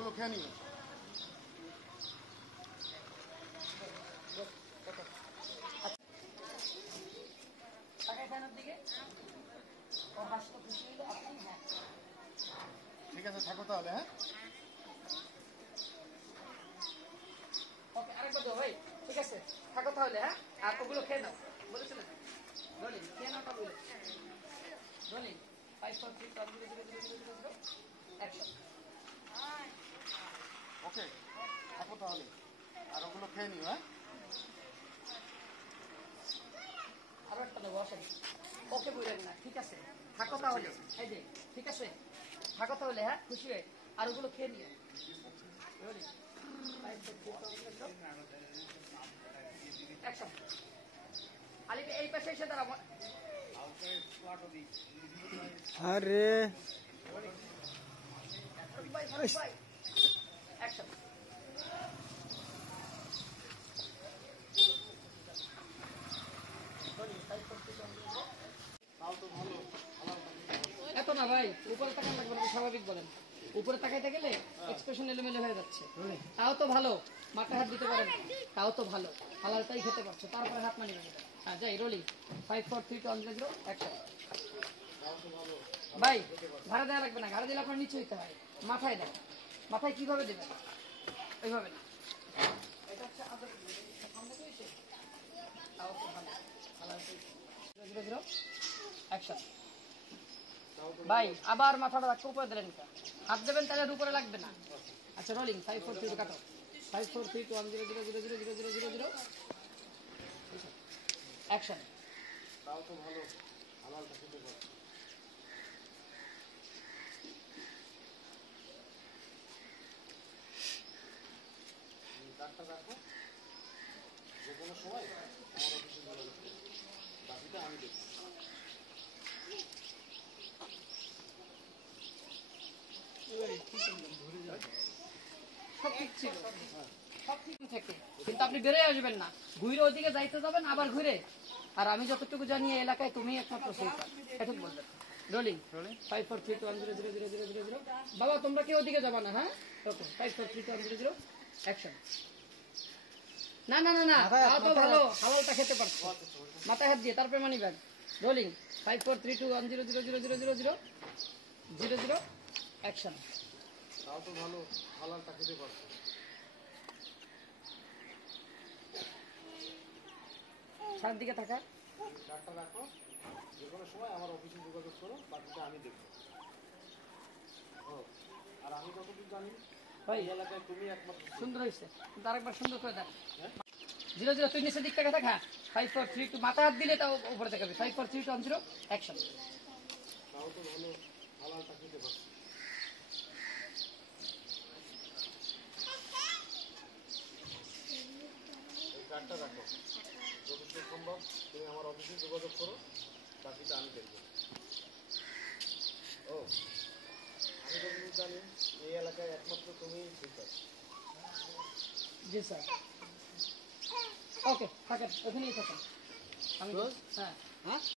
ওগুলো খেয়ে নিও। ঠিক আছে, থাকো তাহলে। হ্যাঁ, ওকে, আরেকবার দাও ভাই। ঠিক আছে, থাকো তাহলে। হ্যাঁ, আর ওগুলো খেয়ে নাও বলেছিলেন। রোলিং, খেয়ে নাও তাহলে। Rolling, 5 4 3 2 1 0 0 0 0 action. ওকে, থাকো তাহলে, আর ওগুলো খেয়ে নিও। হ্যাঁ, আরো একটা দেবো, আসেন। ওকে বললেন না, ঠিক আছে, থাকো তাহলে। এই যে, ঠিক আছে, থাকো তাহলে। হ্যাঁ, খুশি হয়ে আর ওগুলো খেয়ে নিও। Rolling, 5 4 3 2 1 0 action. আলিফ এই পাশে এসে দাঁড়াবো। আরে অ্যাকশন। এত না ভাই, উপরে তাকান লাগবে না, স্বাভাবিক বলেন। উপরে তাকাইতে গেলে এক্সপ্রেশন এলোমেলো হয়ে যাচ্ছে। তাও তো ভালো, মাথা হাত দিতে পারেন, তাও তো ভালো, হালালটাই খেতে পারছো, তারপরে হাত মানি নেবে। হ্যাঁ, যাই। Rolling, 5 4 3 2 1 0 action. ভাই, ঘাড়ে দেওয়া লাগবে না, ঘাড়ে দিলে আপনার নিচে হইতে হয়, মাথায় দেয়। মাথায় কিভাবে দেবেন? ওইভাবে না, এটা হচ্ছে আদর। সামনে তো এসে তাও তো ভালো, হালালটাই 0 0 অ্যাকশন। ভাই, আবার মাথাটা রাখতে উপরে দিলেন, হাত দেবেন তাহলে উপরে লাগবে না। আচ্ছা, রোলিং, 5 4 3 কাটো। 5 4 3 2 1 0 0 0 0 0 0 0 0 অ্যাকশন। তাও তো ভালো, হালালটা খেতে পারো। কার্ডটা রাখো, যে কোনো সময় আমার অফিসে যোগাযোগ করো, বাকিটা আমি দেখবো। সব ঠিক ছিল, সব ঠিক থাকে, কিন্তু আপনি বেরোয় আসবেন না, ঘুরে ওদিকে যাইতে যাবেন, আবার ঘুরে। আর আমি যতটুকু জানি এই এলাকায় তুমি একমাত্র সুইপার, এটুক বলবেন। রোলিং, 5 4 3 2 1 0 0 0 0 0 0 বাবা, তোমরা কেউ ওদিকে যাবা না। হ্যাঁ, ওকে, 5 4 3 2 1 0 0 অ্যাকশন। না না না না, তাও তো ভালো, হালালটা খেতে পারছো, মাথায় হাত দিয়ে তারপরে মানি ব্যাগ। Rolling, 5 4 3 2 1 0 0 0 0 0 0 0 0 action. তাও তো ভালো, হালালটা খেতে পারো। সার দিকে থাকা। কার্ডটা রাখো, যে কোনো সময় আমার অফিসে যোগাযোগ করো, বাকিটা আমি দেখবো। ও, আর আমি যতদূর জানি ভাই, এই এলাকায় তুমি একমাত্র। সুন্দর হয়েছে, কিন্তু আরেকবার সুন্দর করে দেখ। 0 0 তুই নিচের দিক থেকে দেখা। 5 4 3 2 মাথা হাত দিলে তাও উপরে দেখাবে। 5 4 3 2 1 0 অ্যাকশন। তাও তো ভালো, হালালটা খেতে পারো। এই কার্ডটা রাখো, যতদূর সম্ভব তুমি আমার অফিসে যোগাযোগ করো, বাকিটা আমি দেখবো। ও, আমি যতদূর জানি এই এলাকায় একমাত্র তুমিই সুইপার। জি স্যার। ওকে, থাকেন, ওখানেই থাকেন। আমি হ্যাঁ।